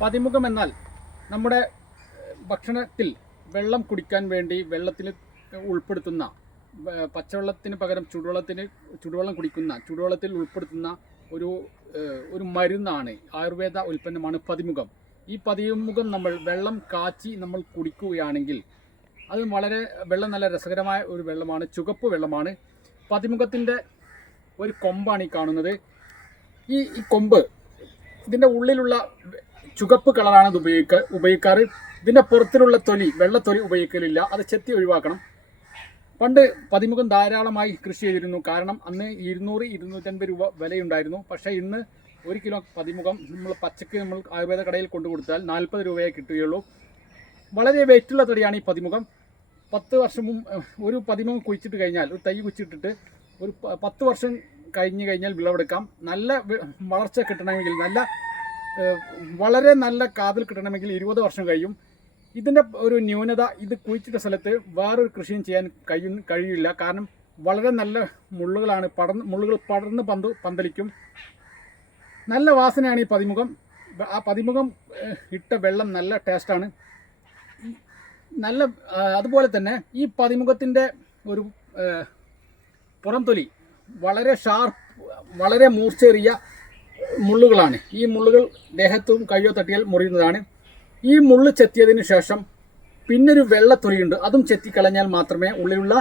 പതിമുഖം എന്നാൽ നമ്മുടെ ഭക്ഷണത്തിൽ വെള്ളം കുടിക്കാൻ വേണ്ടി വെള്ളത്തിൽ ഉൾപ്പെടുത്തുന്ന, പച്ചവെള്ളത്തിന് പകരം ചുടുവെള്ളം കുടിക്കുന്ന, ചുടുവെള്ളത്തിൽ ഉൾപ്പെടുത്തുന്ന ഒരു മരുന്നാണ്, ആയുർവേദ ഉൽപ്പന്നമാണ് പതിമുഖം. ഈ പതിമുഖം നമ്മൾ വെള്ളം കാച്ചി നമ്മൾ കുടിക്കുകയാണെങ്കിൽ അത് വെള്ളം നല്ല രസകരമായ ഒരു വെള്ളമാണ്, ചുവപ്പ് വെള്ളമാണ്. പതിമുഖത്തിൻ്റെ ഒരു കൊമ്പാണ് ഈ കാണുന്നത്. ഈ കൊമ്പ്, ഇതിൻ്റെ ഉള്ളിലുള്ള ചുവപ്പ് കളറാണ് ഇത് ഉപയോഗിക്കാറ്. ഇതിൻ്റെ പുറത്തിലുള്ള വെള്ളത്തൊലി ഉപയോഗിക്കലില്ല, അത് ചെത്തി ഒഴിവാക്കണം. പണ്ട് പതിമുഖം ധാരാളമായി കൃഷി ചെയ്തിരുന്നു. കാരണം അന്ന് 200-250 രൂപ വിലയുണ്ടായിരുന്നു. പക്ഷേ ഇന്ന് 1 കിലോ പതിമുഖം പച്ചക്ക് നമ്മൾ ആയുർവേദ കടയിൽ കൊണ്ടു കൊടുത്താൽ 40 രൂപയെ കിട്ടുകയുള്ളൂ. വളരെ വെയിറ്റുള്ള തടിയാണ് ഈ പതിമുഖം. 10 വർഷം ഒരു പതിമുഖം കുഴിച്ചിട്ട് കഴിഞ്ഞാൽ, ഒരു തൈ കുഴിച്ചിട്ടിട്ട് ഒരു 10 വർഷം കഴിഞ്ഞാൽ വിളവെടുക്കാം. നല്ല വളർച്ച കിട്ടണമെങ്കിൽ, വളരെ നല്ല കാതൽ കിട്ടണമെങ്കിൽ 20 വർഷം കഴിയും. ഇതിൻ്റെ ഒരു ന്യൂനത, ഇത് കുഴിച്ചിട്ട സ്ഥലത്ത് വേറൊരു കൃഷിയും ചെയ്യാൻ കഴിയില്ല. കാരണം വളരെ നല്ല മുള്ളുകളാണ്, മുള്ളുകൾ പടർന്ന് പന്തലിക്കും. നല്ല വാസനയാണ് ഈ പതിമുഖം. ആ പതിമുഖം ഇട്ട വെള്ളം നല്ല ടേസ്റ്റാണ്. അതുപോലെ തന്നെ ഈ പതിമുഖത്തിൻ്റെ ഒരു പുറംതൊലി വളരെ വളരെ മൂർച്ചേറിയ മുള്ളുകളാണ്. ഈ മുള്ളുകൾ ദേഹത്തും കയ്യോ തട്ടിയാൽ മുറിയുന്നതാണ്. ഈ മുള്ള് ചെത്തിയതിന് ശേഷം പിന്നൊരു വെള്ളത്തൊലിയുണ്ട്, അതും ചെത്തിക്കളഞ്ഞാൽ മാത്രമേ ഉള്ളിലുള്ള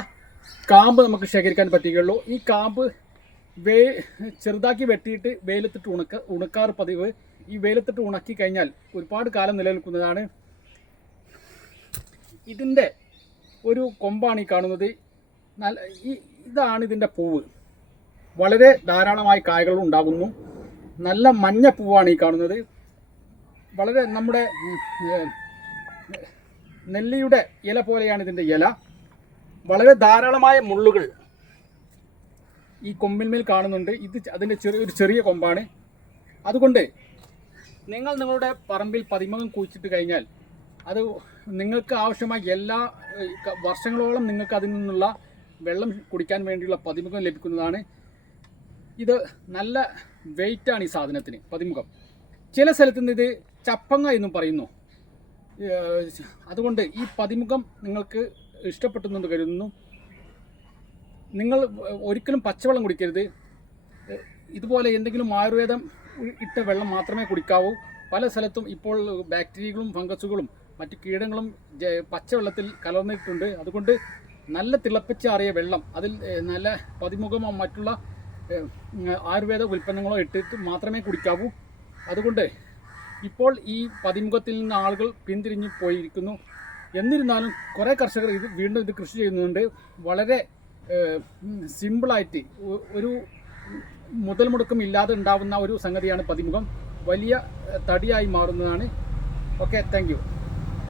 കാമ്പ് നമുക്ക് ശേഖരിക്കാൻ പറ്റുകയുള്ളൂ. ഈ കാമ്പ് ചെറുതാക്കി വെട്ടിയിട്ട് വെയിലത്തിട്ട് ഉണക്കാറ് പതിവ്. ഈ വെയിലത്തിട്ട് ഉണക്കി കഴിഞ്ഞാൽ ഒരുപാട് കാലം നിലനിൽക്കുന്നതാണ്. ഇതിൻ്റെ ഒരു കൊമ്പാണ് ഈ കാണുന്നത്. ഇതാണ് ഇതിൻ്റെ പൂവ്. വളരെ ധാരാളമായി കായകൾ ഉണ്ടാകുന്നു. നല്ല മഞ്ഞ പൂവാണ് ഈ കാണുന്നത്. വളരെ നമ്മുടെ നെല്ലിയുടെ ഇല പോലെയാണ് ഇതിൻ്റെ ഇല. വളരെ ധാരാളമായ മുള്ളുകൾ ഈ കൊമ്പിന്മേൽ കാണുന്നുണ്ട്. അതിൻ്റെ ചെറിയ കൊമ്പാണ്. അതുകൊണ്ട് നിങ്ങളുടെ പറമ്പിൽ പതിമുഖം കുഴിച്ചിട്ട് കഴിഞ്ഞാൽ അത് നിങ്ങൾക്ക് ആവശ്യമായ എല്ലാ വർഷങ്ങളോളം നിങ്ങൾക്ക് അതിൽ നിന്നുള്ള വെള്ളം കുടിക്കാൻ വേണ്ടിയുള്ള പതിമുഖം ലഭിക്കുന്നതാണ്. ഇത് നല്ല വെയിറ്റാണ് ഈ സാധനത്തിന്, പതിമുഖം. ചില സ്ഥലത്ത് നിന്ന് ഇത് ചപ്പങ്ങ എന്നും പറയുന്നു. അതുകൊണ്ട് ഈ പതിമുഖം നിങ്ങൾക്ക് ഇഷ്ടപ്പെട്ടെന്ന് കരുതുന്നു. നിങ്ങൾ ഒരിക്കലും പച്ചവെള്ളം കുടിക്കരുത്. ഇതുപോലെ എന്തെങ്കിലും ആയുർവേദം ഇട്ട വെള്ളം മാത്രമേ കുടിക്കാവൂ. പല സ്ഥലത്തും ഇപ്പോൾ ബാക്ടീരിയകളും ഫംഗസുകളും മറ്റു കീടങ്ങളും പച്ചവെള്ളത്തിൽ കലർന്നിട്ടുണ്ട്. അതുകൊണ്ട് നല്ല തിളപ്പിച്ചാറിയ വെള്ളം, അതിൽ നല്ല പതിമുഖമോ മറ്റുള്ള ആയുർവേദ ഉൽപ്പന്നങ്ങളോ ഇട്ടിട്ട് മാത്രമേ കുടിക്കാവൂ. അതുകൊണ്ട് ഇപ്പോൾ ഈ പതിമുഖത്തിൽ നിന്ന് ആളുകൾ പിന്തിരിഞ്ഞു പോയിരിക്കുന്നു. എന്നിരുന്നാലും കുറേ കർഷകർ വീണ്ടും ഇത് കൃഷി ചെയ്യുന്നുണ്ട്. വളരെ സിമ്പിളായിട്ട് ഒരു മുതൽ മുടക്കം ഇല്ലാതെ ഉണ്ടാവുന്ന ഒരു സംഗതിയാണ് പതിമുഖം. വലിയ തടിയായി മാറുന്നതാണ്. Okay, thank you.